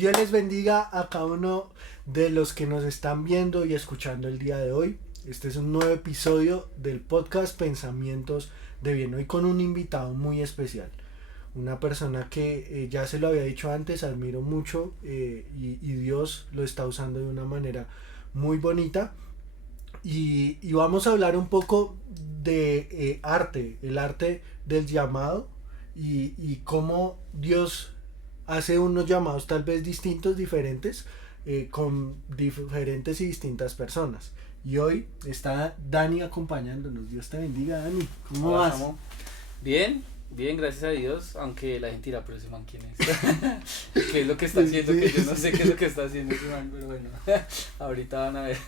Dios les bendiga a cada uno de los que nos están viendo y escuchando el día de hoy. Este es un nuevo episodio del podcast Pensamientos de Bien. Hoy con un invitado muy especial. Una persona que ya se lo había dicho antes, admiro mucho y Dios lo está usando de una manera muy bonita. Y vamos a hablar un poco de arte, el arte del llamado y cómo Dios hace unos llamados tal vez distintos, diferentes, con diferentes y distintas personas. Y hoy está Dani acompañándonos. Dios te bendiga, Dani. ¿Cómo Hola, vas? Samo. Bien, bien, gracias a Dios. Aunque la gente dirá, pero ese man, ¿quién es? ¿Qué es lo que está haciendo? Que yo no sé qué es lo que está haciendo ese man, pero bueno, ahorita van a ver.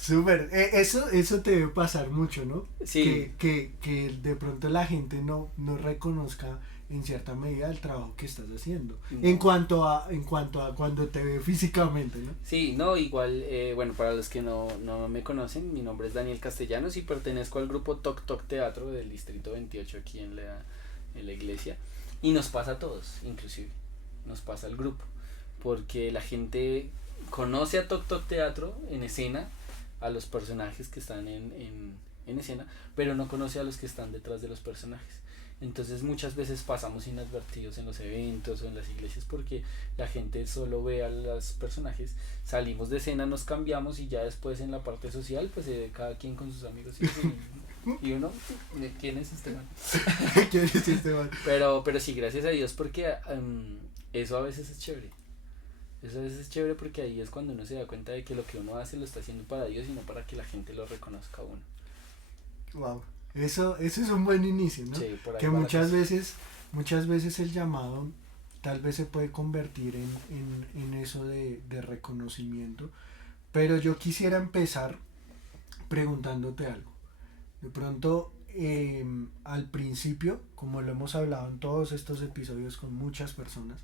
Súper, eso te debe pasar mucho, ¿no? Sí. Que de pronto la gente no reconozca en cierta medida el trabajo que estás haciendo. No. En cuanto a cuando te ve físicamente, ¿no? Sí, no, igual, bueno, para los que no me conocen, mi nombre es Daniel Castellanos y pertenezco al grupo Toc Toc Teatro del Distrito 28 aquí en la iglesia. Y nos pasa a todos, inclusive, nos pasa al grupo, porque la gente conoce a Toc Toc Teatro en escena, a los personajes que están en escena, pero no conoce a los que están detrás de los personajes. Entonces muchas veces pasamos inadvertidos en los eventos o en las iglesias porque la gente solo ve a los personajes, salimos de escena, nos cambiamos y ya después en la parte social pues cada quien con sus amigos y uno, ¿quién es este man? ¿Quién es este man? Pero sí, gracias a Dios porque eso a veces es chévere. Eso a veces es chévere porque ahí es cuando uno se da cuenta de que lo que uno hace lo está haciendo para Dios y no para que la gente lo reconozca a uno. Wow. Eso es un buen inicio, ¿no? Sí, por ahí Que va la muchas cosa. veces el llamado tal vez se puede convertir en eso de reconocimiento. Pero yo quisiera empezar preguntándote algo. De pronto, al principio, como lo hemos hablado en todos estos episodios con muchas personas,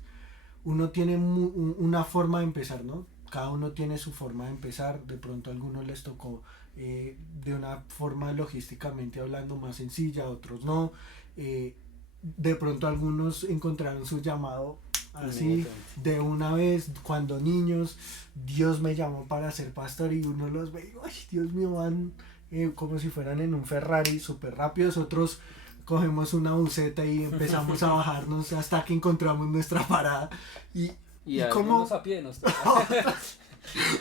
uno tiene una forma de empezar, ¿no? Cada uno tiene su forma de empezar. De pronto a algunos les tocó de una forma logísticamente hablando más sencilla, a otros no. De pronto algunos encontraron su llamado así de una vez cuando niños. Dios me llamó para ser pastor y uno los ve y, ay, Dios mío, van como si fueran en un Ferrari súper rápidos. Otros cogemos una buseta y empezamos a bajarnos hasta que encontramos nuestra parada Y como algunos a pie nos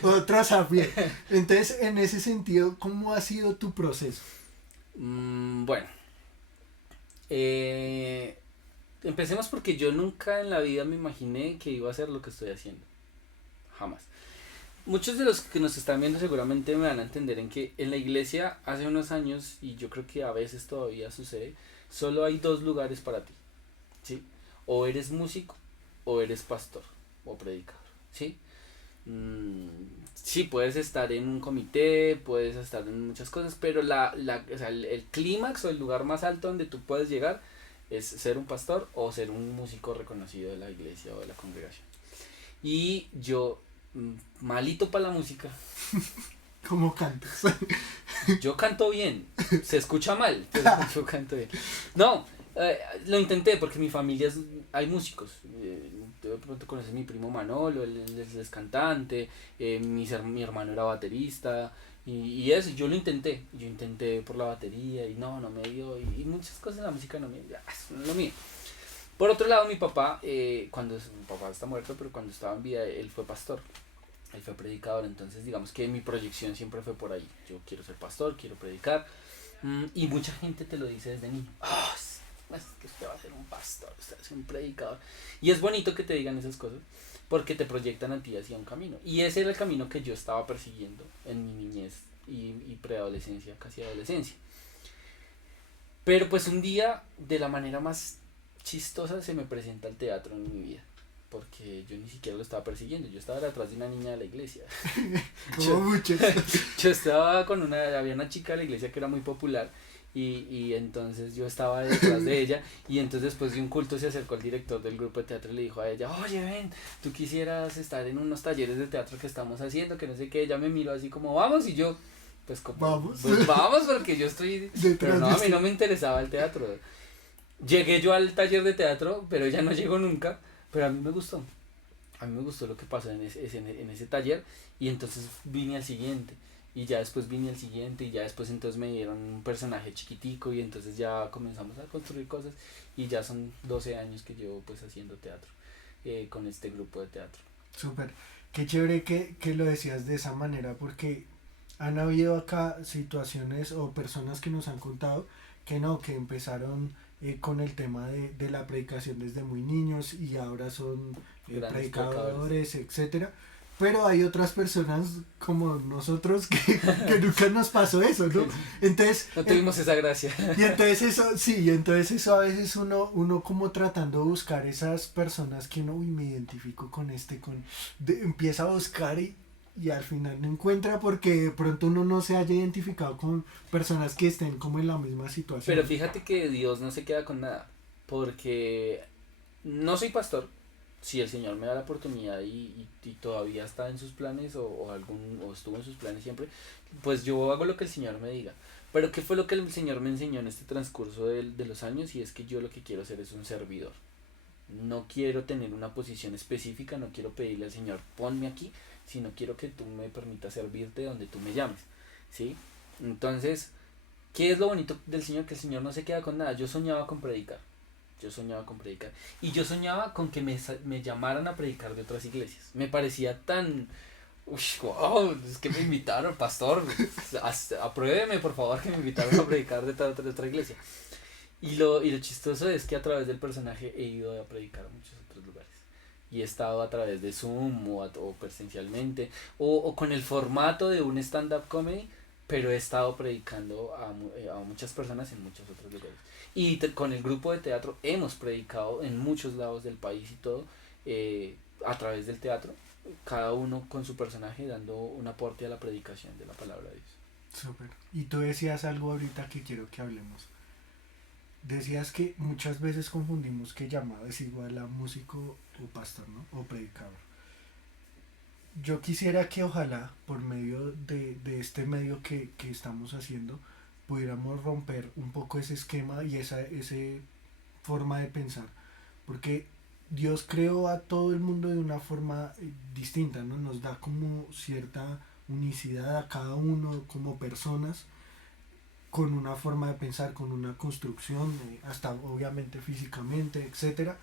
otras a pie. Entonces, en ese sentido, ¿cómo ha sido tu proceso? Bueno, empecemos porque yo nunca en la vida me imaginé que iba a hacer lo que estoy haciendo. Jamás. Muchos de los que nos están viendo seguramente me van a entender en que en la iglesia hace unos años, y yo creo que a veces todavía sucede, solo hay dos lugares para ti, ¿sí? O eres músico o eres pastor o predicador, ¿sí? Sí, puedes estar en un comité, puedes estar en muchas cosas, pero o sea, el clímax o el lugar más alto donde tú puedes llegar es ser un pastor o ser un músico reconocido de la iglesia o de la congregación. Y yo, malito para la música. ¿Cómo cantas? Yo canto bien, se escucha mal, pero yo canto bien. No, lo intenté porque mi familia hay músicos. De pronto conoces mi primo Manolo, él es cantante, mi hermano era baterista y eso, yo lo intenté. Yo intenté por la batería y no me dio. Y muchas cosas en la música no me dio, no es lo mío. Por otro lado, mi papá, mi papá está muerto, pero cuando estaba en vida, él fue pastor. Él fue predicador, entonces digamos que mi proyección siempre fue por ahí. Yo quiero ser pastor, quiero predicar. Y mucha gente te lo dice desde niño. Es que usted va a ser un pastor, usted va a ser un predicador. Y es bonito que te digan esas cosas porque te proyectan a ti hacia un camino. Y ese era el camino que yo estaba persiguiendo en mi niñez y preadolescencia, casi adolescencia. Pero pues un día, de la manera más chistosa, se me presenta el teatro en mi vida. Porque yo ni siquiera lo estaba persiguiendo, yo estaba detrás de una niña de la iglesia. Como muchos. Yo estaba había una chica de la iglesia que era muy popular y entonces yo estaba detrás de ella y entonces después de un culto se acercó el director del grupo de teatro y le dijo a ella, oye ven, tú quisieras estar en unos talleres de teatro que estamos haciendo, que no sé qué. Ella me miró así como vamos y yo, pues como, Vamos. pues vamos porque yo estoy, pero no, a mí no me interesaba el teatro. Llegué yo al taller de teatro, pero ella no llegó nunca, pero a mí me gustó. a mí me gustó lo que pasó en ese taller y entonces vine al siguiente y ya después vine al siguiente y ya después entonces me dieron un personaje chiquitico y entonces ya comenzamos a construir cosas y ya son 12 años que llevo pues haciendo teatro con este grupo de teatro. Súper. Qué chévere que lo decías de esa manera, porque han habido acá situaciones o personas que nos han contado que no, que empezaron con el tema de la predicación desde muy niños y ahora son Grandes predicadores, etcétera. Pero hay otras personas como nosotros que nunca nos pasó eso, ¿no? Entonces, no tuvimos esa gracia. y entonces eso, sí, y entonces eso a veces uno como tratando de buscar esas personas que no, uy, me identifico con empieza a buscar y al final no encuentra porque de pronto uno no se haya identificado con personas que estén como en la misma situación. Pero fíjate que Dios no se queda con nada, porque no soy pastor. Si el Señor me da la oportunidad y todavía está en sus planes o estuvo en sus planes siempre, pues yo hago lo que el Señor me diga. Pero ¿qué fue lo que el Señor me enseñó en este transcurso de los años? Y es que yo lo que quiero hacer es un servidor. No quiero tener una posición específica, no quiero pedirle al Señor, ponme aquí, sino quiero que tú me permitas servirte donde tú me llames. ¿Sí? Entonces, ¿qué es lo bonito del Señor? Que el Señor no se queda con nada. Yo soñaba con predicar. Yo soñaba con predicar. Y yo soñaba con que me llamaran a predicar de otras iglesias. Me parecía tan... Uy, wow, es que me invitaron, pastor. Apruébeme, por favor, que me invitaron a predicar de otra iglesia. Y lo chistoso es que a través del personaje he ido a predicar a muchos otros lugares. Y he estado a través de Zoom o presencialmente o con el formato de un stand-up comedy, pero he estado predicando a muchas personas en muchos otros lugares. Y con el grupo de teatro hemos predicado en muchos lados del país y todo a través del teatro, cada uno con su personaje dando un aporte a la predicación de la palabra de Dios. Súper. Y tú decías algo ahorita que quiero que hablemos. Decías que muchas veces confundimos que llamado es igual a músico o pastor, ¿no? O predicador. Yo quisiera que ojalá por medio de este medio que estamos haciendo pudiéramos romper un poco ese esquema y ese forma de pensar. Porque Dios creó a todo el mundo de una forma distinta, ¿no? Nos da como cierta unicidad a cada uno como personas con una forma de pensar, con una construcción, hasta obviamente físicamente, etcétera.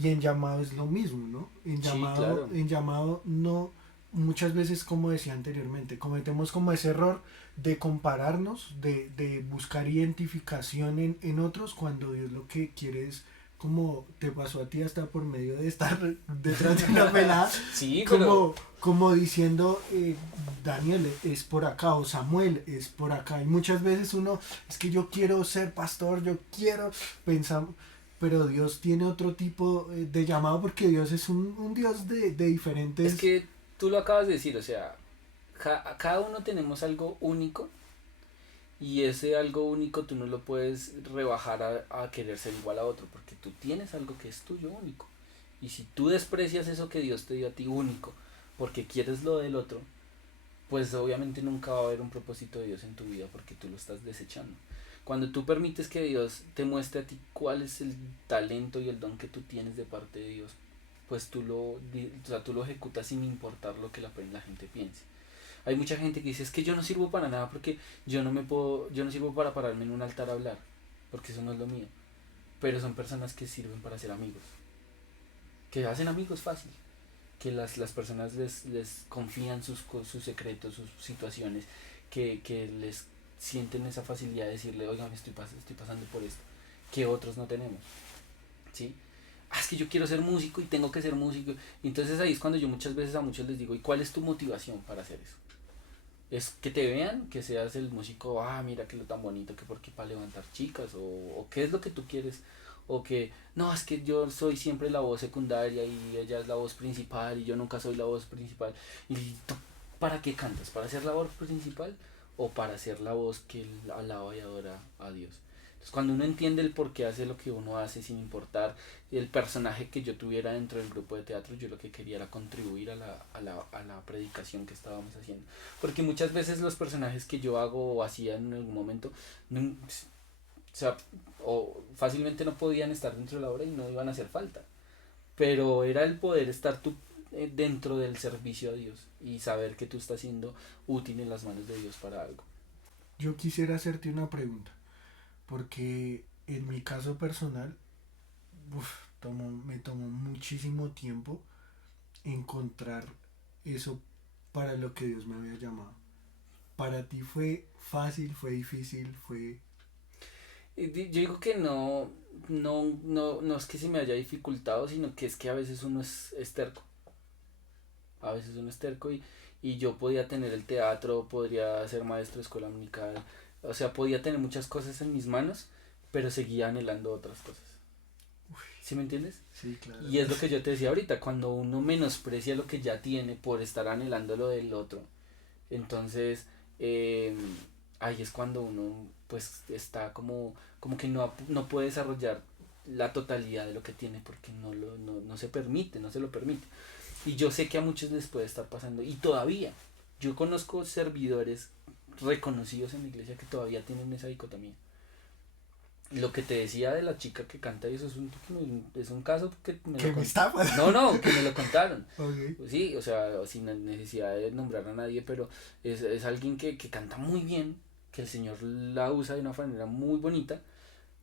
Y en llamado es lo mismo, ¿no? Sí, claro. En llamado no, muchas veces como decía anteriormente, cometemos como ese error de compararnos, de buscar identificación en otros cuando Dios lo que quiere es como te pasó a ti hasta por medio de estar detrás de una pelada, Sí, como, como diciendo Daniel es por acá o Samuel es por acá. Y muchas veces uno, es que yo quiero ser pastor, yo quiero pensar, pero Dios tiene otro tipo de llamado porque Dios es un Dios de diferentes... es que tú lo acabas de decir, o sea, cada uno tenemos algo único y ese algo único tú no lo puedes rebajar a querer ser igual a otro, porque tú tienes algo que es tuyo único. Y si tú desprecias eso que Dios te dio a ti único, porque quieres lo del otro, pues obviamente nunca va a haber un propósito de Dios en tu vida porque tú lo estás desechando. Cuando tú permites que Dios te muestre a ti cuál es el talento y el don que tú tienes de parte de Dios, pues tú lo ejecutas sin importar lo que la gente piense. Hay mucha gente que dice, es que yo no sirvo para nada porque yo no sirvo para pararme en un altar a hablar, porque eso no es lo mío. Pero son personas que sirven para ser amigos, que hacen amigos fácil, que las personas les confían sus secretos, sus situaciones, que les sienten esa facilidad de decirle, oigan, estoy pasando por esto, que otros no tenemos, ¿sí? Es que yo quiero ser músico y tengo que ser músico. Y entonces ahí es cuando yo muchas veces a muchos les digo, ¿y cuál es tu motivación para hacer eso? Es que te vean, que seas el músico, mira que lo tan bonito, que porque para levantar chicas, o qué es lo que tú quieres, o que, no, es que yo soy siempre la voz secundaria y ella es la voz principal y yo nunca soy la voz principal. ¿Y tú para qué cantas? ¿Para ser la voz principal o para ser la voz que alaba y adora a Dios? Entonces cuando uno entiende el por qué hace lo que uno hace sin importar el personaje que yo tuviera dentro del grupo de teatro, yo lo que quería era contribuir a la predicación que estábamos haciendo. Porque muchas veces los personajes que yo hago o hacía en algún momento, no, o sea, o fácilmente no podían estar dentro de la obra y no iban a hacer falta. pero era el poder estar tú dentro del servicio a Dios y saber que tú estás siendo útil en las manos de Dios para algo. Yo quisiera hacerte una pregunta, porque en mi caso personal, me tomó muchísimo tiempo encontrar eso para lo que Dios me había llamado. ¿Para ti fue fácil, fue difícil, fue...? Yo digo que no es que se me haya dificultado, sino que es que a veces uno es terco. A veces uno es terco y yo podía tener el teatro, podría ser maestro de escuela dominical, o sea, podía tener muchas cosas en mis manos, pero seguía anhelando otras cosas. ¿Sí me entiendes? Sí, claro. Y es lo que yo te decía ahorita, cuando uno menosprecia lo que ya tiene por estar anhelando lo del otro, entonces eh, ahí es cuando uno pues está como que no puede desarrollar la totalidad de lo que tiene porque no se permite, no se lo permite. Y yo sé que a muchos les puede estar pasando. Y todavía, yo conozco servidores reconocidos en la iglesia que todavía tienen esa dicotomía. Lo que te decía de la chica que canta y eso es un caso que me ¿Qué lo me contaron. está? No, que me lo contaron. Okay. Pues sí, o sea, sin necesidad de nombrar a nadie, pero es alguien que canta muy bien, que el Señor la usa de una manera muy bonita,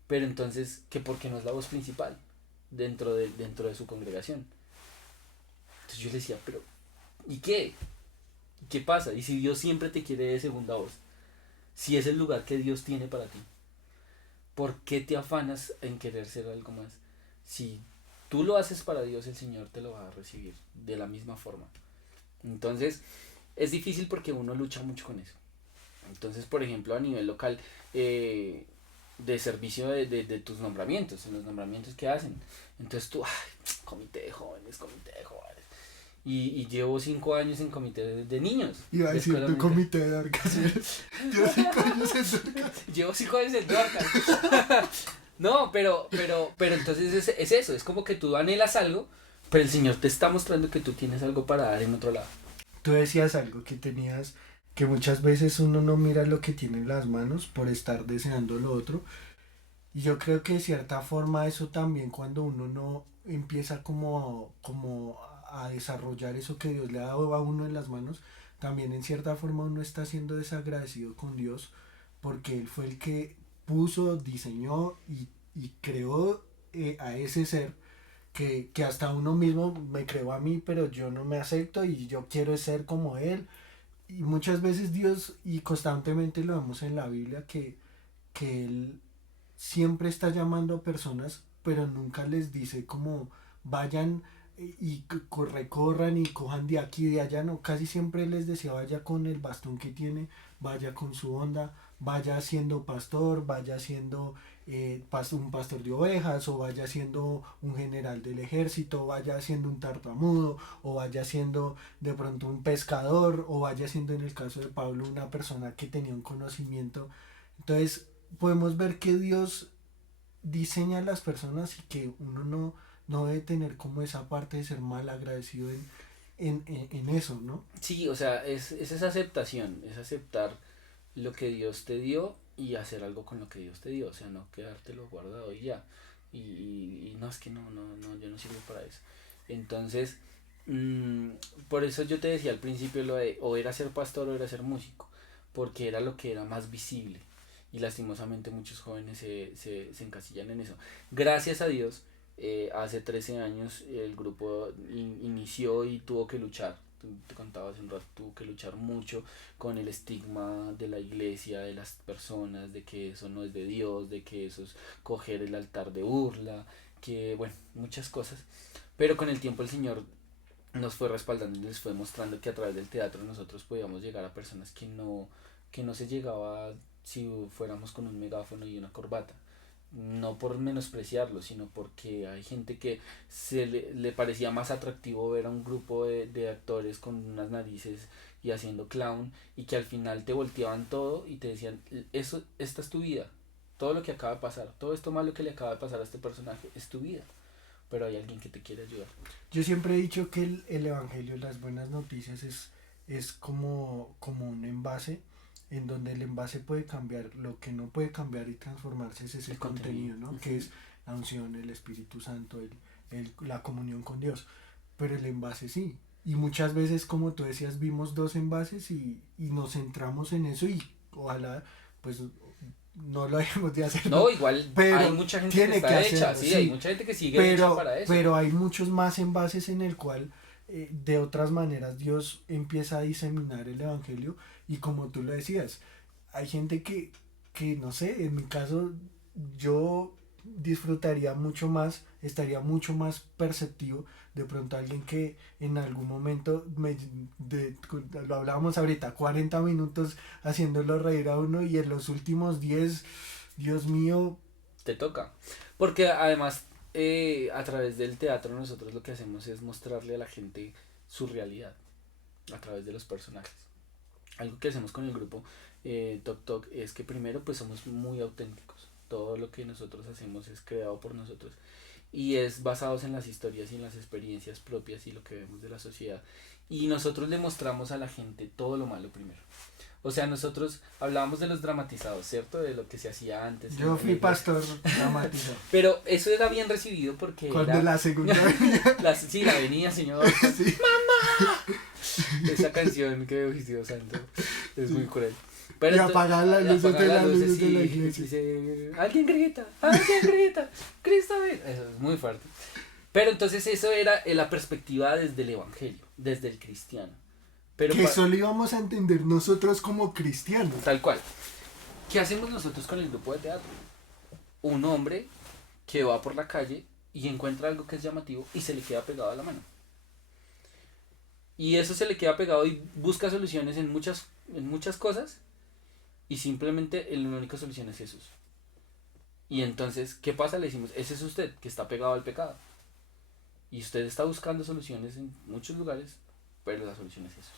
pero entonces, que porque no es la voz principal dentro de su congregación. Entonces yo le decía, pero ¿y qué? ¿Qué pasa? ¿Y si Dios siempre te quiere de segunda voz? Si es el lugar que Dios tiene para ti, ¿por qué te afanas en querer ser algo más? Si tú lo haces para Dios, el Señor te lo va a recibir de la misma forma. Entonces, es difícil porque uno lucha mucho con eso. Entonces, por ejemplo, a nivel local, de servicio de tus nombramientos, en los nombramientos que hacen. Entonces tú, ay, comité de jóvenes, comité de jóvenes. Y llevo 5 años en comité de niños. Iba a de decir escuela tu dominical. comité de Dorcas. Yo 5 años en Dorcas. Llevo 5 años en Dorcas. No, pero entonces es eso, es como que tú anhelas algo, pero el Señor te está mostrando que tú tienes algo para dar en otro lado. Tú decías algo que tenías, que muchas veces uno no mira lo que tiene en las manos por estar deseando lo otro. Y yo creo que de cierta forma eso también cuando uno no empieza como a desarrollar eso que Dios le ha dado a uno en las manos, también en cierta forma uno está siendo desagradecido con Dios porque Él fue el que puso, diseñó y creó a ese ser que hasta uno mismo me creó a mí, pero yo no me acepto y yo quiero ser como Él. Y muchas veces Dios, y constantemente lo vemos en la Biblia, que Él siempre está llamando a personas, pero nunca les dice como vayan y recorran y cojan de aquí y de allá, no, casi siempre les decía vaya con el bastón que tiene, vaya con su onda, vaya siendo pastor, vaya siendo un pastor de ovejas, o vaya siendo un general del ejército, vaya siendo un tartamudo, o vaya siendo de pronto un pescador, o vaya siendo en el caso de Pablo una persona que tenía un conocimiento. Entonces podemos ver que Dios diseña a las personas y que uno no debe tener como esa parte de ser mal agradecido en eso, ¿no? Sí, o sea, es esa aceptación, es aceptar lo que Dios te dio y hacer algo con lo que Dios te dio, o sea, no quedártelo guardado y ya. Y no, es que yo no sirvo para eso. Entonces, mmm, por eso yo te decía al principio lo de o era ser pastor o era ser músico, porque era lo que era más visible. Y lastimosamente muchos jóvenes se encasillan en eso. Gracias a Dios, hace 13 años el grupo inició y tuvo que luchar. Te contaba hace un rato, tuvo que luchar mucho con el estigma de la iglesia, de las personas, de que eso no es de Dios, de que eso es coger el altar de burla, que bueno, muchas cosas. Pero con el tiempo el Señor nos fue respaldando y les fue mostrando que a través del teatro nosotros podíamos llegar a personas que no se llegaba si fuéramos con un megáfono y una corbata. No por menospreciarlo, sino porque hay gente que le parecía más atractivo ver a un grupo de actores con unas narices y haciendo clown y que al final te volteaban todo y te decían, eso, esta es tu vida, todo lo que acaba de pasar, todo esto malo que le acaba de pasar a este personaje es tu vida, pero hay alguien que te quiere ayudar. Yo siempre he dicho que el Evangelio, las buenas noticias es como un envase en donde el envase puede cambiar, lo que no puede cambiar y transformarse es ese El contenido, contenido. ¿no? Que Uh-huh. es la unción, el Espíritu Santo, la comunión con Dios, pero el envase sí. Y muchas veces, como tú decías, vimos dos envases y nos centramos en eso y ojalá pues no lo dejemos de hacer, No, igual hay pero mucha gente que tiene que está hecha, hacerlo, sí, hay sí, mucha gente que sigue hecha para eso. pero hay muchos más envases en el cual de otras maneras Dios empieza a diseminar el evangelio y como tú lo decías, hay gente que no sé, en mi caso yo disfrutaría mucho más, estaría mucho más perceptivo de pronto alguien que en algún momento lo hablábamos ahorita, 40 minutos haciéndolo reír a uno y en los últimos 10 Dios mío. Te toca. Porque además, a través del teatro nosotros lo que hacemos es mostrarle a la gente su realidad a través de los personajes. Algo que hacemos con el grupo Tok Tok es que primero pues somos muy auténticos. Todo lo que nosotros hacemos es creado por nosotros y es basados en las historias y en las experiencias propias y lo que vemos de la sociedad. Y nosotros le mostramos a la gente todo lo malo primero. O sea, nosotros hablábamos de los dramatizados, ¿cierto? De lo que se hacía antes. Yo fui pastor dramatizado. Pero eso era bien recibido porque cuando era... la segunda venía. Sí, la venía, señor. Sí. ¡Mamá! Esa canción que Dios santo es muy cruel. Pero y apagar las luces de la luz de la iglesia. Dice, alguien grita, Cristo ven. Eso es muy fuerte. Pero entonces eso era la perspectiva desde el evangelio, desde el cristiano. Pero que solo íbamos a entender nosotros como cristianos. Tal cual. ¿Qué hacemos nosotros con el grupo de teatro? Un hombre que va por la calle y encuentra algo que es llamativo y se le queda pegado a la mano. Y eso se le queda pegado y busca soluciones en muchas cosas y simplemente la única solución es Jesús. Y entonces, ¿qué pasa? Le decimos, ese es usted que está pegado al pecado. Y usted está buscando soluciones en muchos lugares, pero la solución es Jesús.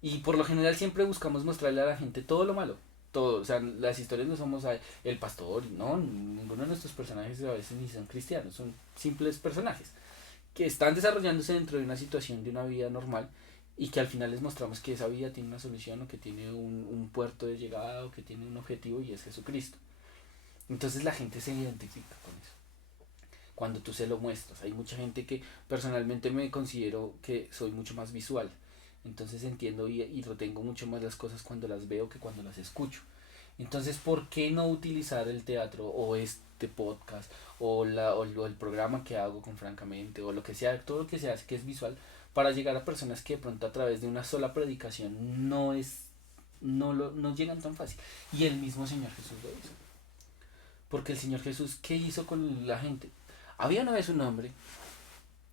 Y por lo general siempre buscamos mostrarle a la gente todo lo malo. Todo, o sea, las historias no somos el pastor, no, ninguno de nuestros personajes a veces ni son cristianos, son simples personajes que están desarrollándose dentro de una situación de una vida normal y que al final les mostramos que esa vida tiene una solución o que tiene un puerto de llegada o que tiene un objetivo y es Jesucristo. Entonces la gente se identifica con eso. Cuando tú se lo muestras, hay mucha gente que personalmente me considero que soy mucho más visual. Entonces entiendo y retengo mucho más las cosas cuando las veo que cuando las escucho. Entonces, ¿por qué no utilizar el teatro o este podcast o el programa que hago con Francamente o lo que sea, todo lo que se hace que es visual para llegar a personas que de pronto a través de una sola predicación no llegan tan fácil? Y el mismo Señor Jesús lo hizo. Porque el Señor Jesús, ¿qué hizo con la gente? Había una vez un hombre,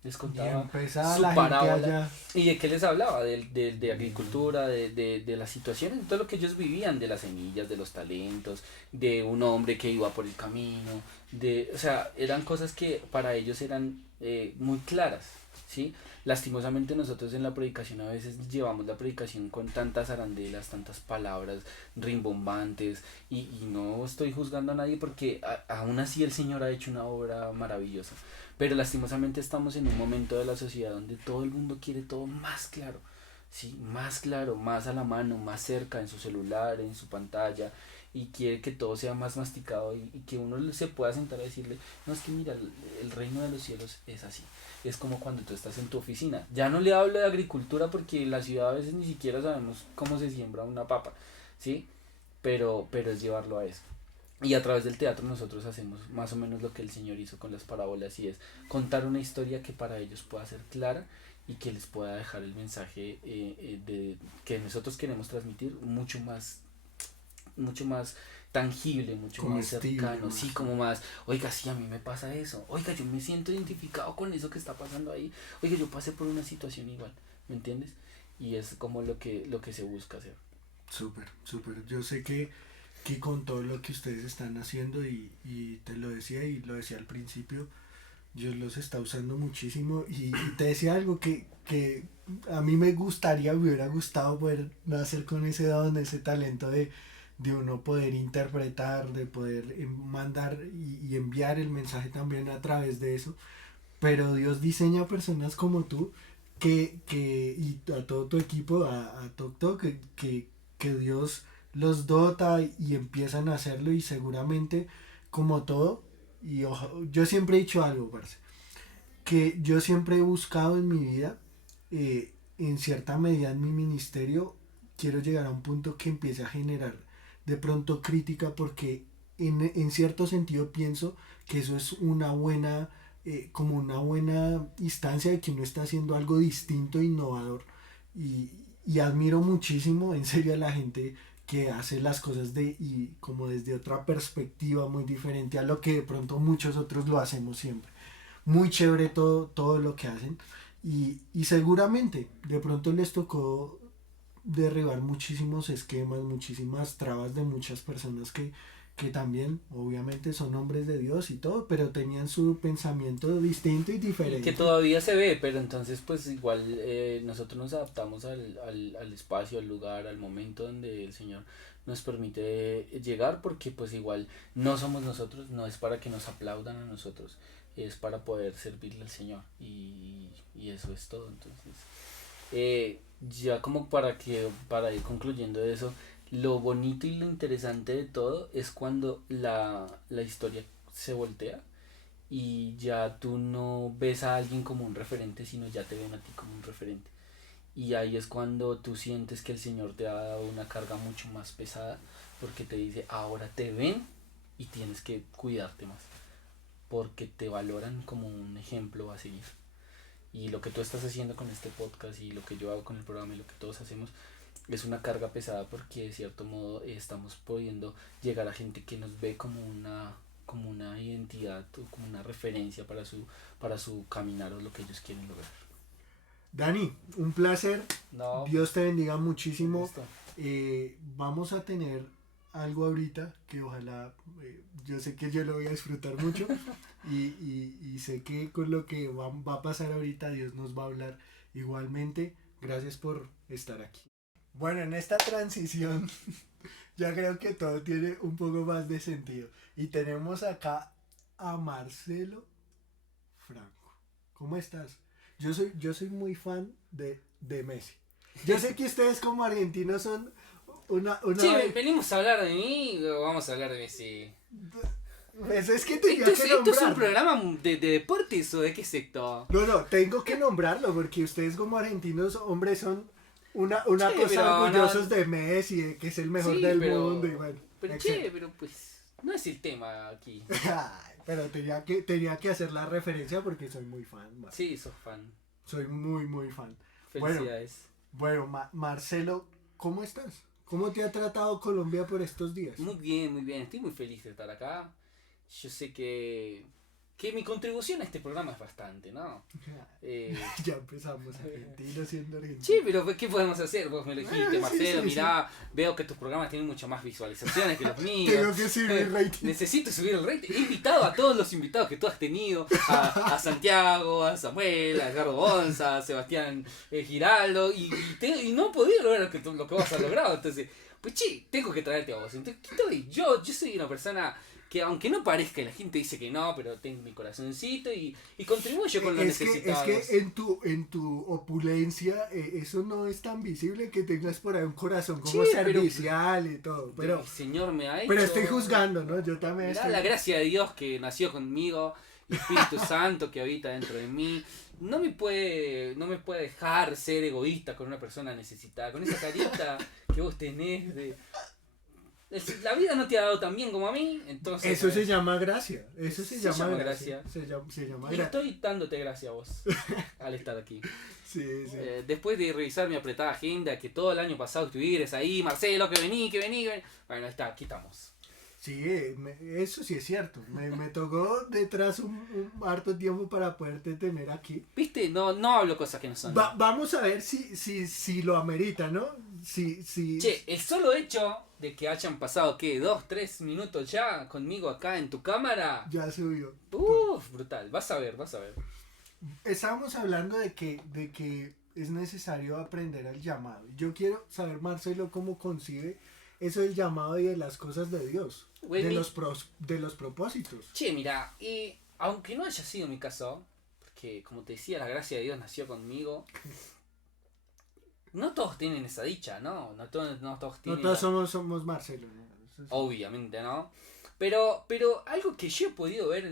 les contaba su parábola. ¿Y de qué les hablaba? De agricultura, de las situaciones, de todo lo que ellos vivían, de las semillas, de los talentos, de un hombre que iba por el camino, o sea, eran cosas que para ellos eran muy claras, ¿sí? Lastimosamente nosotros en la predicación a veces llevamos la predicación con tantas arandelas, tantas palabras rimbombantes y no estoy juzgando a nadie porque aún así el Señor ha hecho una obra maravillosa. Pero lastimosamente estamos en un momento de la sociedad donde todo el mundo quiere todo más claro, ¿sí? Más claro, más a la mano, más cerca, en su celular, en su pantalla, y quiere que todo sea más masticado y que uno se pueda sentar a decirle, no, es que mira, el reino de los cielos es así. Es como cuando tú estás en tu oficina. Ya no le hablo de agricultura porque en la ciudad a veces ni siquiera sabemos cómo se siembra una papa, ¿sí? Pero es llevarlo a eso. Y a través del teatro nosotros hacemos más o menos lo que el Señor hizo con las parábolas y es contar una historia que para ellos pueda ser clara y que les pueda dejar el mensaje que nosotros queremos transmitir mucho más tangible, mucho como más cercano, sí, como más, oiga, sí, a mí me pasa eso, oiga, yo me siento identificado con eso que está pasando ahí, oiga, yo pasé por una situación igual, ¿me entiendes? Y es como lo que se busca hacer. Súper, yo sé que con todo lo que ustedes están haciendo y te lo decía y lo decía al principio, Dios los está usando muchísimo y te decía algo que a mí me hubiera gustado poder nacer con ese don, ese talento de uno poder interpretar, de poder mandar y enviar el mensaje también a través de eso, pero Dios diseña personas como tú y a todo tu equipo, a Tok Tok, que Dios los dota y empiezan a hacerlo y seguramente como todo yo siempre he dicho algo, parce, que yo siempre he buscado en mi vida, en cierta medida en mi ministerio, quiero llegar a un punto que empiece a generar de pronto crítica porque en cierto sentido pienso que eso es una buena, como una buena instancia de que uno está haciendo algo distinto e innovador y, y admiro muchísimo en serio a la gente que hace las cosas y como desde otra perspectiva muy diferente a lo que de pronto muchos otros lo hacemos siempre. Muy chévere todo lo que hacen y seguramente de pronto les tocó derribar muchísimos esquemas, muchísimas trabas de muchas personas que también obviamente son hombres de Dios y todo, pero tenían su pensamiento distinto y diferente. Que todavía se ve, pero entonces pues igual nosotros nos adaptamos al espacio, al lugar, al momento donde el Señor nos permite llegar, porque pues igual no somos nosotros, no es para que nos aplaudan a nosotros, es para poder servirle al Señor y eso es todo. Entonces ya como para ir concluyendo eso, lo bonito y lo interesante de todo es cuando la historia se voltea y ya tú no ves a alguien como un referente, sino ya te ven a ti como un referente. Y ahí es cuando tú sientes que el Señor te ha dado una carga mucho más pesada, porque te dice, ahora te ven y tienes que cuidarte más, porque te valoran como un ejemplo a seguir. Y lo que tú estás haciendo con este podcast y lo que yo hago con el programa y lo que todos hacemos es una carga pesada, porque de cierto modo estamos pudiendo llegar a gente que nos ve como una identidad o como una referencia para su caminar o lo que ellos quieren lograr. Dani, un placer. No, Dios te bendiga muchísimo. listo. Vamos a tener algo ahorita que ojalá, yo sé que yo lo voy a disfrutar mucho y sé que con lo que va a pasar ahorita Dios nos va a hablar igualmente. Gracias por estar aquí. Bueno, en esta transición ya creo que todo tiene un poco más de sentido. Y tenemos acá a Marcelo Franco. ¿Cómo estás? Yo soy muy fan de Messi. Yo sé que ustedes como argentinos son una Sí, venimos a hablar de mí o vamos a hablar de Messi. Pues es que tenía ¿Esto que es un nombrarlo. programa de deportes o de qué sector? No, tengo que nombrarlo porque ustedes como argentinos, hombres, son una Che, cosa pero orgullosos no- de Messi, de que es el mejor Sí, del pero, mundo. Y bueno, pero che, pero pues no es el tema aquí. Ay, pero tenía que hacer la referencia porque soy muy fan. Man. Sí, sos fan. Soy muy fan. Felicidades. Bueno, Marcelo, ¿cómo estás? ¿Cómo te ha tratado Colombia por estos días? Muy bien, muy bien. Estoy muy feliz de estar acá. Yo sé que mi contribución a este programa es bastante, ¿no? Ya empezamos, argentino siendo argentino. Sí, pero ¿qué podemos hacer? Vos me lo dijiste, Sí, Marcelo, sí, mirá, veo que tus programas tienen mucho más visualizaciones que los míos. Tengo que subir el rating. Necesito subir el rating. He invitado a todos los invitados que tú has tenido, a Santiago, a Samuel, a Edgardo Bonza, a Sebastián Giraldo, y no he podido lograr lo que vos has logrado. Entonces, pues sí, tengo que traerte a vos. Entonces, ¿qué estoy? Yo soy una persona que aunque no parezca, la gente dice que no, pero tengo mi corazoncito y contribuyo con lo necesitado. Es que en tu opulencia eso no es tan visible que tengas por ahí un corazón como Sí, servicial y todo. Pero, el Señor me ha hecho. pero estoy juzgando, ¿no? Yo también Mirá estoy... la gracia de Dios que nació conmigo, el Espíritu Santo que habita dentro de mí. No me puede dejar ser egoísta con una persona necesitada, con esa carita que vos tenés de. La vida no te ha dado tan bien como a mí, entonces. Eso se llama gracia. Eso se Se llama llama gracia. gracia. Se llama Y gracia. estoy dándote gracias a vos al estar aquí. Sí. Después de revisar mi apretada agenda, que todo el año pasado estuvieras ahí, Marcelo, que vení. Bueno, aquí estamos. Sí, eso sí es cierto. Me tocó detrás un harto tiempo para poderte tener aquí. ¿Viste? No hablo cosas que no son. Vamos a ver si lo amerita, ¿no? Si... Che, el solo hecho de que hayan pasado, ¿qué? 2-3 minutos ya conmigo acá en tu cámara. Ya subió. Brutal. Vas a ver. Estábamos hablando de que es necesario aprender al llamado. Yo quiero saber, Marcelo, cómo concibe eso del llamado y de las cosas de Dios. Güey, de los propósitos. Che, mira, aunque no haya sido mi caso, porque como te decía, la gracia de Dios nació conmigo. No todos tienen esa dicha, ¿no? No todos tienen. No todos somos Marcelo, ¿no? Obviamente, ¿no? Pero algo que yo he podido ver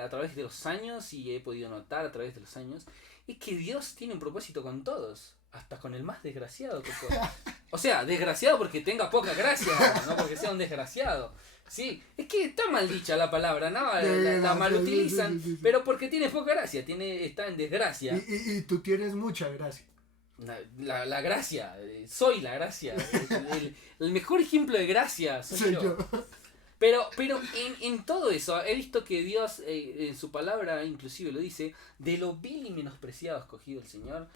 a través de los años y he podido notar a través de los años es que Dios tiene un propósito con todos, hasta con el más desgraciado que todos. O sea, desgraciado porque tenga poca gracia, no porque sea un desgraciado. Sí, es que está mal dicha la palabra, ¿no? La malutilizan, pero porque tiene poca gracia, está en desgracia. Y tú tienes mucha gracia. La gracia, soy la gracia. El mejor ejemplo de gracia soy yo. Pero en todo eso, he visto que Dios en su palabra inclusive lo dice, de lo vil y menospreciado ha escogido el Señor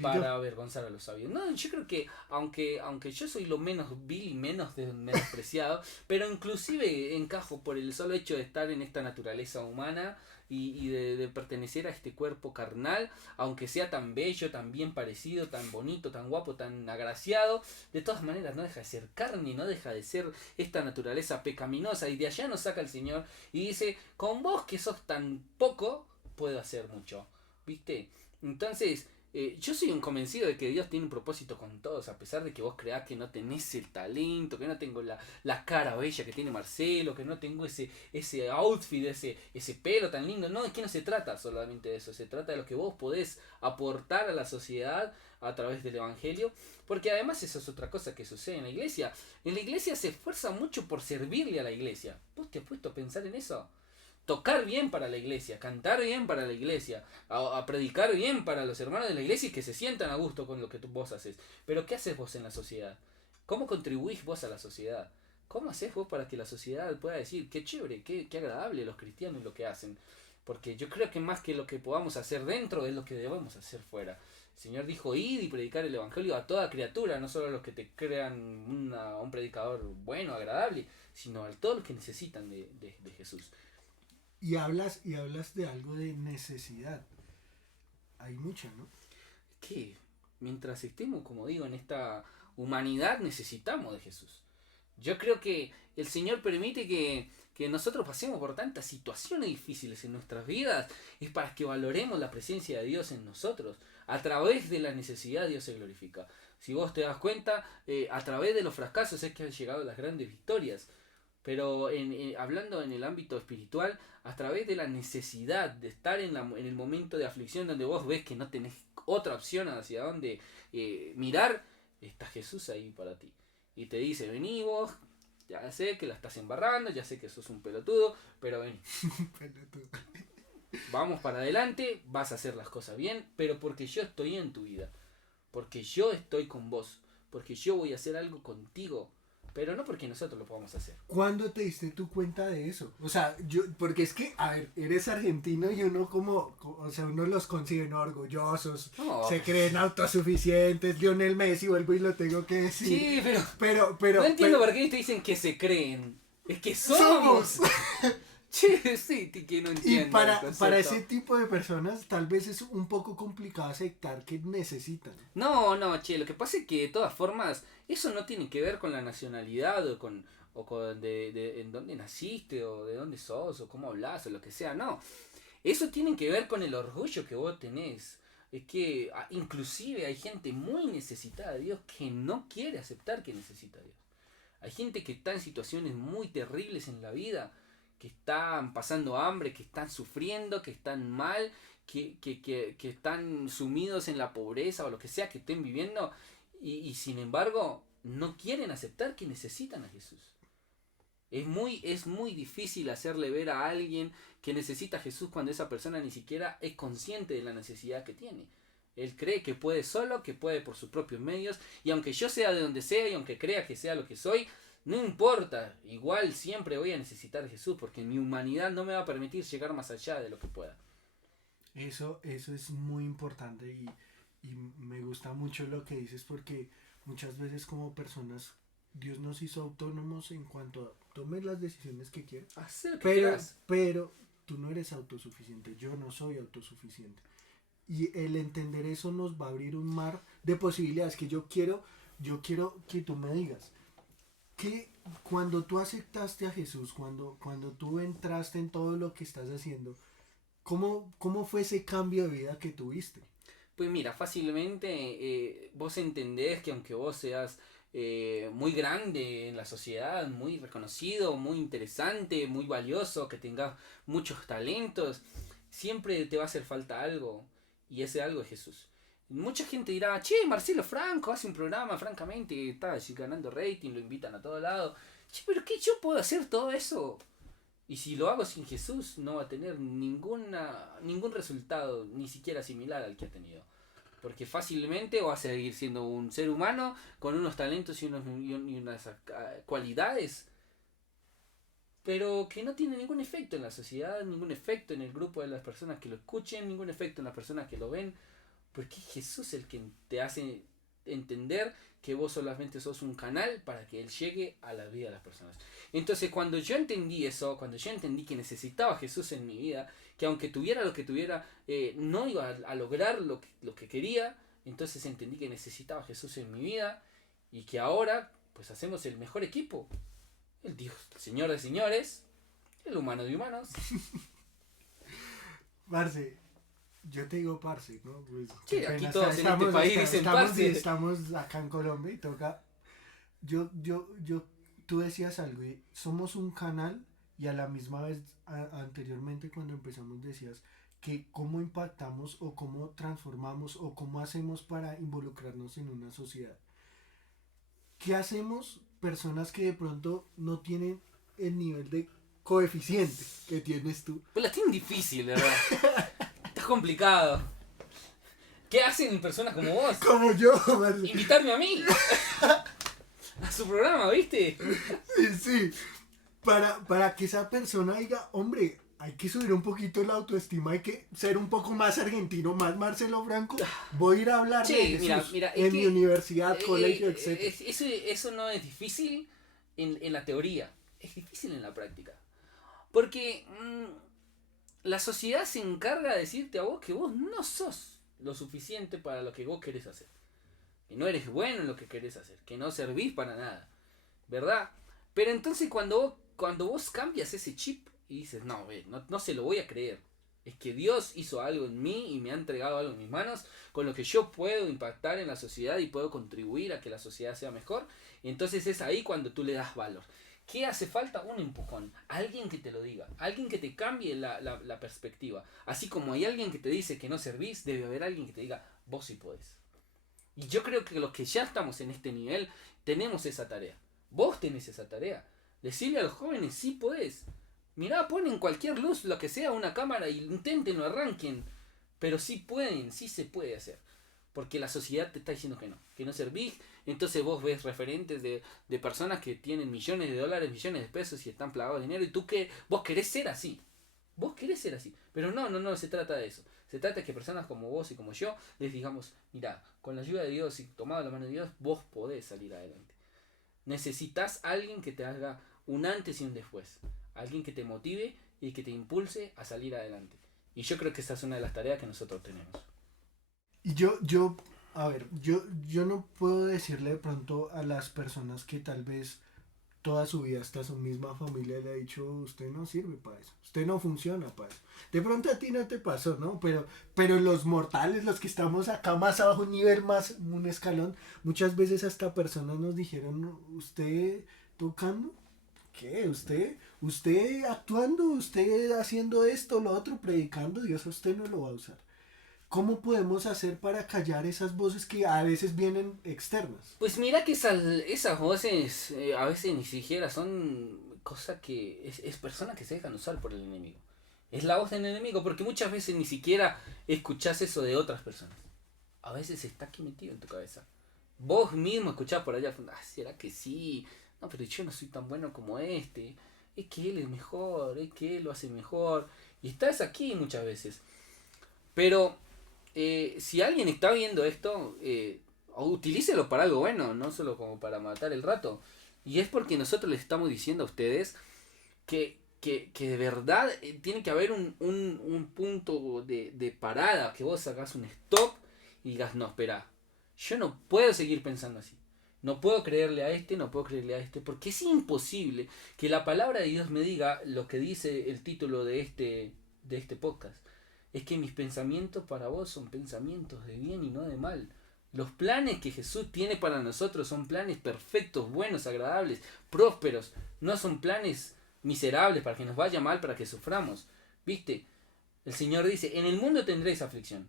para avergonzar a los sabios. No, yo creo que aunque yo soy lo menos vil y menospreciado, pero inclusive encajo por el solo hecho de estar en esta naturaleza humana y de pertenecer a este cuerpo carnal, aunque sea tan bello, tan bien parecido, tan bonito, tan guapo, tan agraciado, de todas maneras no deja de ser carne, no deja de ser esta naturaleza pecaminosa, y de allá nos saca el Señor y dice, con vos que sos tan poco, puedo hacer mucho, ¿viste? Entonces, yo soy un convencido de que Dios tiene un propósito con todos, a pesar de que vos creás que no tenés el talento, que no tengo la cara bella que tiene Marcelo, que no tengo ese outfit, ese pelo tan lindo. No, es que no se trata solamente de eso, se trata de lo que vos podés aportar a la sociedad a través del Evangelio, porque además eso es otra cosa que sucede en la iglesia. En la iglesia se esfuerza mucho por servirle a la iglesia. ¿Vos te has puesto a pensar en eso? Tocar bien para la iglesia, cantar bien para la iglesia, a predicar bien para los hermanos de la iglesia y que se sientan a gusto con lo que vos haces. Pero ¿qué haces vos en la sociedad? ¿Cómo contribuís vos a la sociedad? ¿Cómo haces vos para que la sociedad pueda decir qué chévere, qué agradable los cristianos lo que hacen? Porque yo creo que más que lo que podamos hacer dentro es lo que debemos hacer fuera. El Señor dijo, id y predicar el Evangelio a toda criatura, no solo a los que te crean un predicador bueno, agradable, sino a todos los que necesitan de Jesús. Y hablas de algo de necesidad. Hay mucha, ¿no? Que mientras estemos, como digo, en esta humanidad necesitamos de Jesús. Yo creo que el Señor permite que nosotros pasemos por tantas situaciones difíciles en nuestras vidas, es para que valoremos la presencia de Dios en nosotros. A través de la necesidad Dios se glorifica. Si vos te das cuenta, a través de los fracasos es que han llegado las grandes victorias. Pero hablando en el ámbito espiritual, a través de la necesidad de estar en el momento de aflicción donde vos ves que no tenés otra opción hacia dónde mirar, está Jesús ahí para ti. Y te dice, vení vos, ya sé que la estás embarrando, ya sé que sos un pelotudo, pero vení. Vamos para adelante, vas a hacer las cosas bien, pero porque yo estoy en tu vida, porque yo estoy con vos, porque yo voy a hacer algo contigo. Pero no porque nosotros lo podamos hacer. ¿Cuándo te diste tu cuenta de eso? O sea, porque es que, a ver, eres argentino y uno o sea, uno los consigue orgullosos, se creen autosuficientes, Lionel Messi, vuelvo y lo tengo que decir. Sí, pero no entiendo por qué te dicen que se creen. Es que somos. Che, sí, que no entiendo. Y para ese tipo de personas tal vez es un poco complicado aceptar que necesitan. No, che, lo que pasa es que de todas formas eso no tiene que ver con la nacionalidad o con en dónde naciste o de dónde sos o cómo hablas o lo que sea, no. Eso tiene que ver con el orgullo que vos tenés. Es que inclusive hay gente muy necesitada de Dios que no quiere aceptar que necesita a Dios. Hay gente que está en situaciones muy terribles en la vida, que están pasando hambre, que están sufriendo, que están mal, que están sumidos en la pobreza o lo que sea que estén viviendo, y sin embargo no quieren aceptar que necesitan a Jesús. Es muy difícil hacerle ver a alguien que necesita a Jesús cuando esa persona ni siquiera es consciente de la necesidad que tiene. Él cree que puede solo, que puede por sus propios medios, y aunque yo sea de donde sea y aunque crea que sea lo que soy, no importa, igual siempre voy a necesitar a Jesús, porque mi humanidad no me va a permitir llegar más allá de lo que pueda. Eso es muy importante y me gusta mucho lo que dices, porque muchas veces como personas Dios nos hizo autónomos en cuanto a tomar las decisiones que quieras. Pero tú no eres autosuficiente, yo no soy autosuficiente. Y el entender eso nos va a abrir un mar de posibilidades que yo quiero que tú me digas. Que cuando tú aceptaste a Jesús, cuando tú entraste en todo lo que estás haciendo, ¿cómo fue ese cambio de vida que tuviste? Pues mira, fácilmente vos entendés que aunque vos seas muy grande en la sociedad, muy reconocido, muy interesante, muy valioso, que tengas muchos talentos, siempre te va a hacer falta algo, y ese algo es Jesús. Mucha gente dirá, che, Marcelo Franco hace un programa, francamente, está así ganando rating, lo invitan a todo lado. Che, pero ¿qué yo puedo hacer todo eso? Y si lo hago sin Jesús, no va a tener ningún resultado, ni siquiera similar al que ha tenido. Porque fácilmente va a seguir siendo un ser humano con unos talentos y unas cualidades, pero que no tiene ningún efecto en la sociedad, ningún efecto en el grupo de las personas que lo escuchen, ningún efecto en las personas que lo ven. Porque Jesús es el que te hace entender que vos solamente sos un canal para que Él llegue a la vida de las personas. Entonces cuando yo entendí eso, cuando yo entendí que necesitaba a Jesús en mi vida, que aunque tuviera lo que tuviera, no iba a lograr lo que quería, entonces entendí que necesitaba a Jesús en mi vida y que ahora pues hacemos el mejor equipo. El Dios, el Señor de señores, el humano de humanos. Parce, yo te digo parce, ¿no? Pues, Sí, aquí todos en este país dicen parce. Estamos acá en Colombia y toca. Tú decías algo, y somos un canal y a la misma vez, anteriormente cuando empezamos decías que cómo impactamos o cómo transformamos o cómo hacemos para involucrarnos en una sociedad. ¿Qué hacemos personas que de pronto no tienen el nivel de coeficiente que tienes tú? Pues la tienen difícil, ¿verdad? Está complicado. ¿Qué hacen personas como vos? Como yo, Invitarme a mí. A su programa, ¿viste? Sí. Para que esa persona diga, hombre, hay que subir un poquito la autoestima, hay que ser un poco más argentino, más Marcelo Franco. Voy a ir a hablar de Jesús mira, en mi universidad, colegio, etc. Eso no es difícil en la teoría, es difícil en la práctica. Porque la sociedad se encarga de decirte a vos que vos no sos lo suficiente para lo que vos querés hacer. Que no eres bueno en lo que querés hacer, que no servís para nada, ¿verdad? Pero entonces cuando vos cambias ese chip y dices, no se lo voy a creer. Es que Dios hizo algo en mí y me ha entregado algo en mis manos con lo que yo puedo impactar en la sociedad y puedo contribuir a que la sociedad sea mejor. Y entonces es ahí cuando tú le das valor. ¿Qué hace falta? Un empujón. Alguien que te lo diga. Alguien que te cambie la perspectiva. Así como hay alguien que te dice que no servís, debe haber alguien que te diga, vos sí podés. Y yo creo que los que ya estamos en este nivel tenemos esa tarea. Vos tenés esa tarea. Decirle a los jóvenes, sí podés. Mirá, ponen cualquier luz, lo que sea, una cámara y intenten o arranquen. Pero sí pueden, sí se puede hacer. Porque la sociedad te está diciendo que no servís. Entonces vos ves referentes de personas que tienen millones de dólares, millones de pesos y están plagados de dinero. Y vos querés ser así. Vos querés ser así. Pero no se trata de eso. Se trata de que personas como vos y como yo les digamos, mirá, con la ayuda de Dios y tomado la mano de Dios, vos podés salir adelante. Necesitas alguien que te haga un antes y un después. Alguien que te motive y que te impulse a salir adelante. Y yo creo que esa es una de las tareas que nosotros tenemos. Y yo no puedo decirle de pronto a las personas que tal vez toda su vida hasta su misma familia le ha dicho, usted no sirve para eso, usted no funciona para eso. De pronto a ti no te pasó, ¿no? Pero los mortales, los que estamos acá más abajo, un nivel más, un escalón, muchas veces hasta personas nos dijeron, ¿usted tocando? ¿Qué? ¿Usted actuando? ¿Usted haciendo esto, lo otro, predicando? Dios a usted no lo va a usar. ¿Cómo podemos hacer para callar esas voces que a veces vienen externas? Pues mira que esas voces a veces ni siquiera son cosas que... Es personas que se dejan usar por el enemigo. Es la voz del enemigo porque muchas veces ni siquiera escuchás eso de otras personas. A veces está aquí metido en tu cabeza. Vos mismo escuchás por allá, ¿será que sí? No, pero yo no soy tan bueno como este. Es que él es mejor, es que él lo hace mejor. Y estás aquí muchas veces. Pero si alguien está viendo esto, utilícelo para algo bueno, no solo como para matar el rato. Y es porque nosotros les estamos diciendo a ustedes que de verdad tiene que haber un punto de parada, que vos hagas un stop y digas, no, espera, yo no puedo seguir pensando así. No puedo creerle a este, no puedo creerle a este, porque es imposible que la palabra de Dios me diga lo que dice el título de este podcast. Es que mis pensamientos para vos son pensamientos de bien y no de mal. Los planes que Jesús tiene para nosotros son planes perfectos, buenos, agradables, prósperos. No son planes miserables para que nos vaya mal, para que suframos. ¿Viste? El Señor dice, en el mundo tendréis aflicción.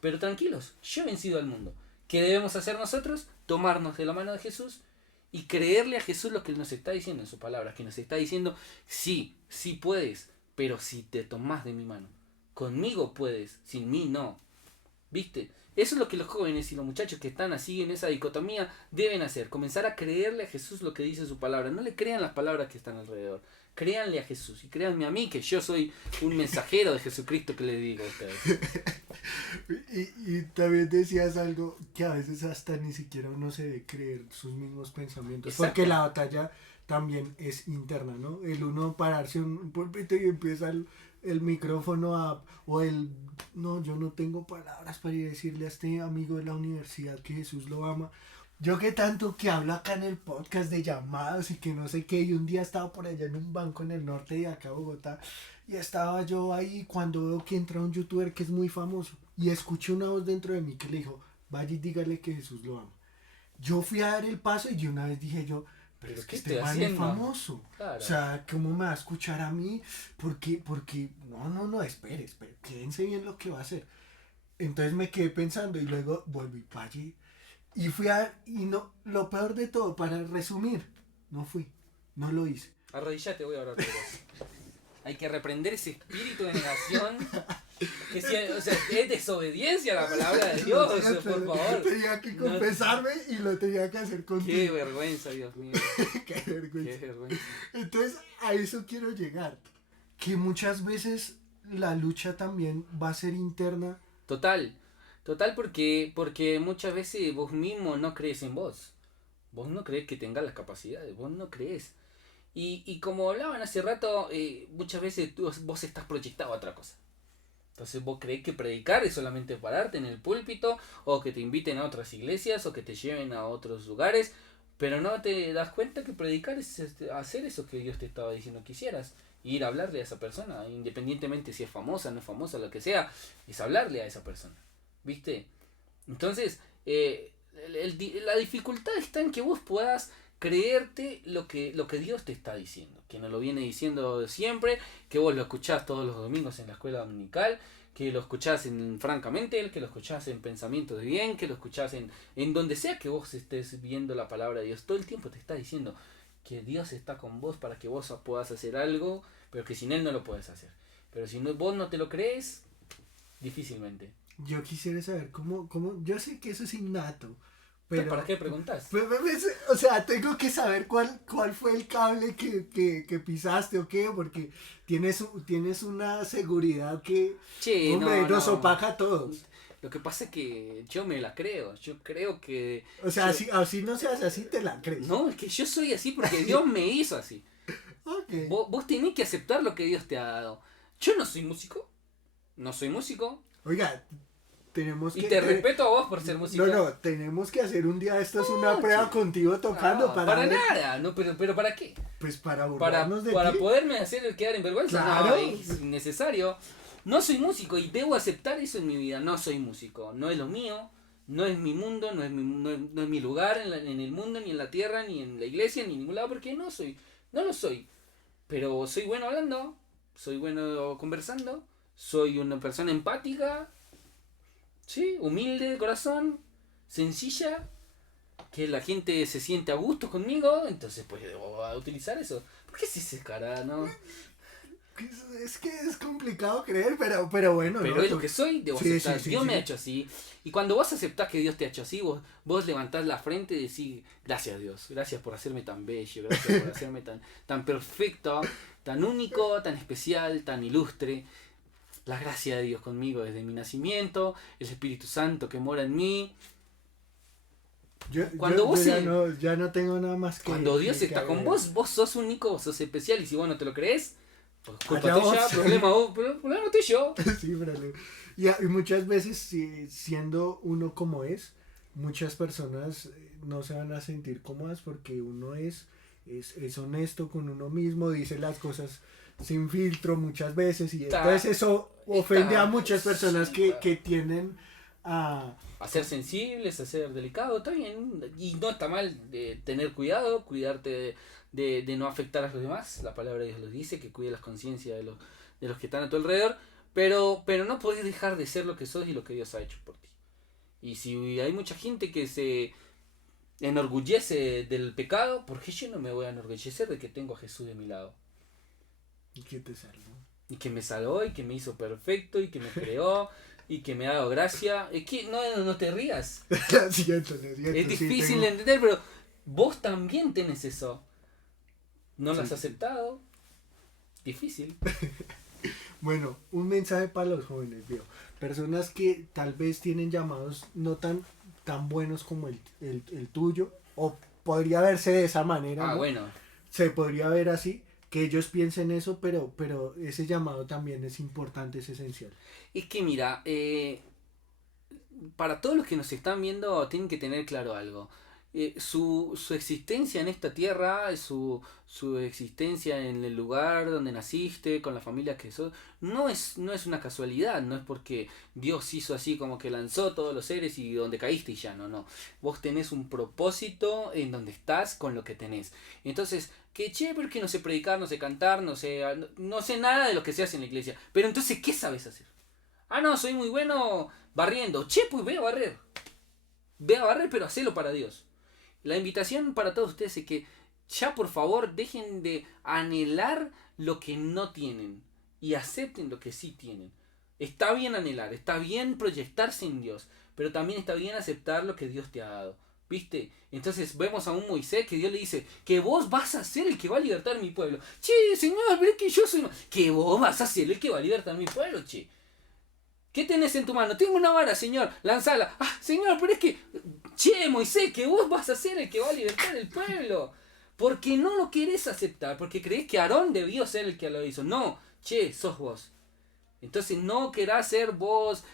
Pero tranquilos, yo he vencido al mundo. ¿Qué debemos hacer nosotros? Tomarnos de la mano de Jesús y creerle a Jesús lo que nos está diciendo en su palabra. Que nos está diciendo, sí, sí puedes, pero si te tomás de mi mano. Conmigo puedes, sin mí no. ¿Viste? Eso es lo que los jóvenes y los muchachos que están así en esa dicotomía deben hacer. Comenzar a creerle a Jesús lo que dice su palabra. No le crean las palabras que están alrededor. Créanle a Jesús y créanme a mí que yo soy un mensajero de Jesucristo que le digo a ustedes. Y también decías algo que a veces hasta ni siquiera uno se debe creer sus mismos pensamientos. Exacto. Porque la batalla también es interna, ¿no? El uno pararse en un púlpito y empieza el micrófono no, yo no tengo palabras para ir a decirle a este amigo de la universidad que Jesús lo ama. Yo que tanto que hablo acá en el podcast de llamados y que no sé qué, y un día estaba por allá en un banco en el norte de acá Bogotá, y estaba yo ahí cuando veo que entra un youtuber que es muy famoso, y escuché una voz dentro de mí que le dijo, vaya y dígale que Jesús lo ama. Yo fui a dar el paso y de una vez dije yo, pero es que este man es famoso. Claro. O sea, ¿cómo me va a escuchar a mí? Porque, no, espere, quédense bien lo que va a hacer. Entonces me quedé pensando y luego volví para allí. Y no, lo peor de todo, para resumir, no lo hice. Arrodillate, voy a orar por vos. Hay que reprender ese espíritu de negación. O sea, es desobediencia a la palabra de Dios, por favor. Tenía que confesarme y lo tenía que hacer contigo. Qué vergüenza, Dios mío. Qué vergüenza. Entonces, a eso quiero llegar. Que muchas veces la lucha también va a ser interna. Total, porque muchas veces vos mismo no crees en vos. Vos no crees que tengas las capacidades, vos no crees. Y como hablaban hace rato, muchas veces vos estás proyectado a otra cosa. Entonces vos crees que predicar es solamente pararte en el púlpito, o que te inviten a otras iglesias, o que te lleven a otros lugares, pero no te das cuenta que predicar es hacer eso que Dios te estaba diciendo que hicieras. Ir a hablarle a esa persona, independientemente si es famosa, no es famosa, lo que sea, es hablarle a esa persona. ¿Viste? Entonces, la dificultad está en que vos puedas creerte lo que Dios te está diciendo, que nos lo viene diciendo siempre, que vos lo escuchás todos los domingos en la escuela dominical, que lo escuchás en Francamente, que lo escuchás en Pensamiento de Bien, que lo escuchás en donde sea que vos estés viendo la palabra de Dios. Todo el tiempo te está diciendo que Dios está con vos para que vos puedas hacer algo, pero que sin Él no lo puedes hacer. Pero si vos no te lo crees, difícilmente. Yo quisiera saber cómo yo sé que eso es innato, pero ¿para qué preguntas? O sea, tengo que saber cuál fue el cable que pisaste o qué, porque tienes una seguridad que, che, hombre, nos opaca a todos. Lo que pasa es que yo me la creo, yo creo que... O sea, así no seas así, te la crees. No, es que yo soy así porque Dios me hizo así. Okay. Vos tenés que aceptar lo que Dios te ha dado. Yo no soy músico. Oiga, tenemos que... Y te respeto a vos por ser músico. No, tenemos que hacer un día esto es una prueba contigo tocando. No, para nada, no, pero ¿para qué? Pues para burlarnos de Para ti. poderme hacer quedar en vergüenza. Claro. No, es innecesario. No soy músico y debo aceptar eso en mi vida. No soy músico, no es lo mío, no es mi mundo, no es mi lugar en el mundo, ni en la tierra, ni en la iglesia, ni en ningún lado, porque no lo soy. Pero soy bueno hablando, soy bueno conversando, soy una persona empática, sí, humilde de corazón, sencilla, que la gente se siente a gusto conmigo, entonces pues debo utilizar eso. ¿Por qué se cara, no? Es que es complicado creer, pero bueno. Pero ¿no? Es lo que soy, debo aceptar. Dios me ha hecho así. Y cuando vos aceptás que Dios te ha hecho así, vos levantás la frente y decís, gracias Dios, gracias por hacerme tan bello, gracias por hacerme tan perfecto, tan único, tan especial, tan ilustre. La gracia de Dios conmigo desde mi nacimiento, el Espíritu Santo que mora en mí. Yo ya no tengo nada más que... Cuando Dios está con vos sos único, vos sos especial, y si vos no te lo crees, pues culpa tuya, problema tuyo. Sí, y muchas veces, siendo uno como es, muchas personas no se van a sentir cómodas porque uno es honesto con uno mismo, dice las cosas sin filtro muchas veces, y entonces eso ofende a muchas personas que tienden A ser sensibles, a ser delicados, está bien. Y no está mal tener cuidado, cuidarte de no afectar a los demás. La palabra de Dios lo dice, que cuide las conciencias de los que están a tu alrededor. Pero no podés dejar de ser lo que sos y lo que Dios ha hecho por ti. Y si hay mucha gente que se enorgullece del pecado, ¿por qué yo no me voy a enorgullecer de que tengo a Jesús de mi lado? ¿Y qué te salvó? Y que me salvó, y que me hizo perfecto, y que me creó, y que me ha dado gracia. Es que no te rías. Lo siento, Es difícil sí, de entender, pero vos también tenés eso. ¿No lo has Sí. aceptado? Difícil. Bueno, un mensaje para los jóvenes, veo. Personas que tal vez tienen llamados no tan buenos como el tuyo, o podría verse de esa manera, Ah, ¿no? bueno. Se podría ver así, que ellos piensen eso, pero ese llamado también es importante, es esencial. Es que mira, para todos los que nos están viendo tienen que tener claro algo. Su existencia en esta tierra, su existencia en el lugar donde naciste, con la familia que sos, no es una casualidad, no es porque Dios hizo así como que lanzó todos los seres y donde caíste y ya, no. Vos tenés un propósito en donde estás con lo que tenés. Entonces, que che, pero es que no sé predicar, no sé cantar, no sé nada de lo que se hace en la iglesia. Pero entonces, ¿qué sabes hacer? Ah, no, soy muy bueno barriendo. Che, pues ve a barrer. Ve a barrer, pero hacelo para Dios. La invitación para todos ustedes es que ya por favor dejen de anhelar lo que no tienen y acepten lo que sí tienen. Está bien anhelar, está bien proyectarse en Dios, pero también está bien aceptar lo que Dios te ha dado. ¿Viste? Entonces vemos a un Moisés que Dios le dice que vos vas a ser el que va a libertar a mi pueblo. Che, Señor, pero es que yo soy... Que vos vas a ser el que va a libertar a mi pueblo, che. ¿Qué tenés en tu mano? Tengo una vara, Señor, lanzala. Ah, Señor, pero es que... Che, Moisés, que vos vas a ser el que va a libertar el pueblo. Porque no lo querés aceptar, porque creés que Aarón debió ser el que lo hizo. No, che, sos vos. Entonces no querás ser vos,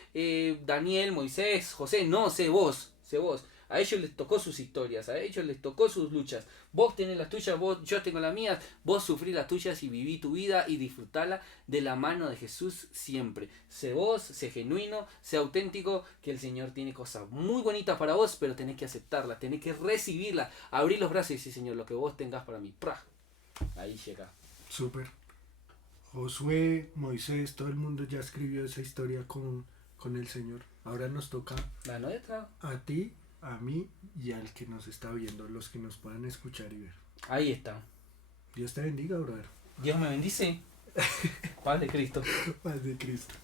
Daniel, Moisés, José, no, sé vos, sé vos. A ellos les tocó sus historias, a ellos les tocó sus luchas. Vos tenés las tuyas, yo tengo las mías, vos sufrí las tuyas y viví tu vida y disfrutala de la mano de Jesús siempre. Sé vos, sé genuino, sé auténtico, que el Señor tiene cosas muy bonitas para vos, pero tenés que aceptarlas, tenés que recibirlas, abrir los brazos y decir, Señor, lo que vos tengas para mí. ¡Prah! Ahí llega. Súper. Josué, Moisés, todo el mundo ya escribió esa historia con el Señor. Ahora nos toca La nuestra. a ti, a mí y al que nos está viendo, los que nos puedan escuchar y ver. Ahí está. Dios te bendiga, brother. Dios me bendice. Paz de Cristo. Paz de Cristo.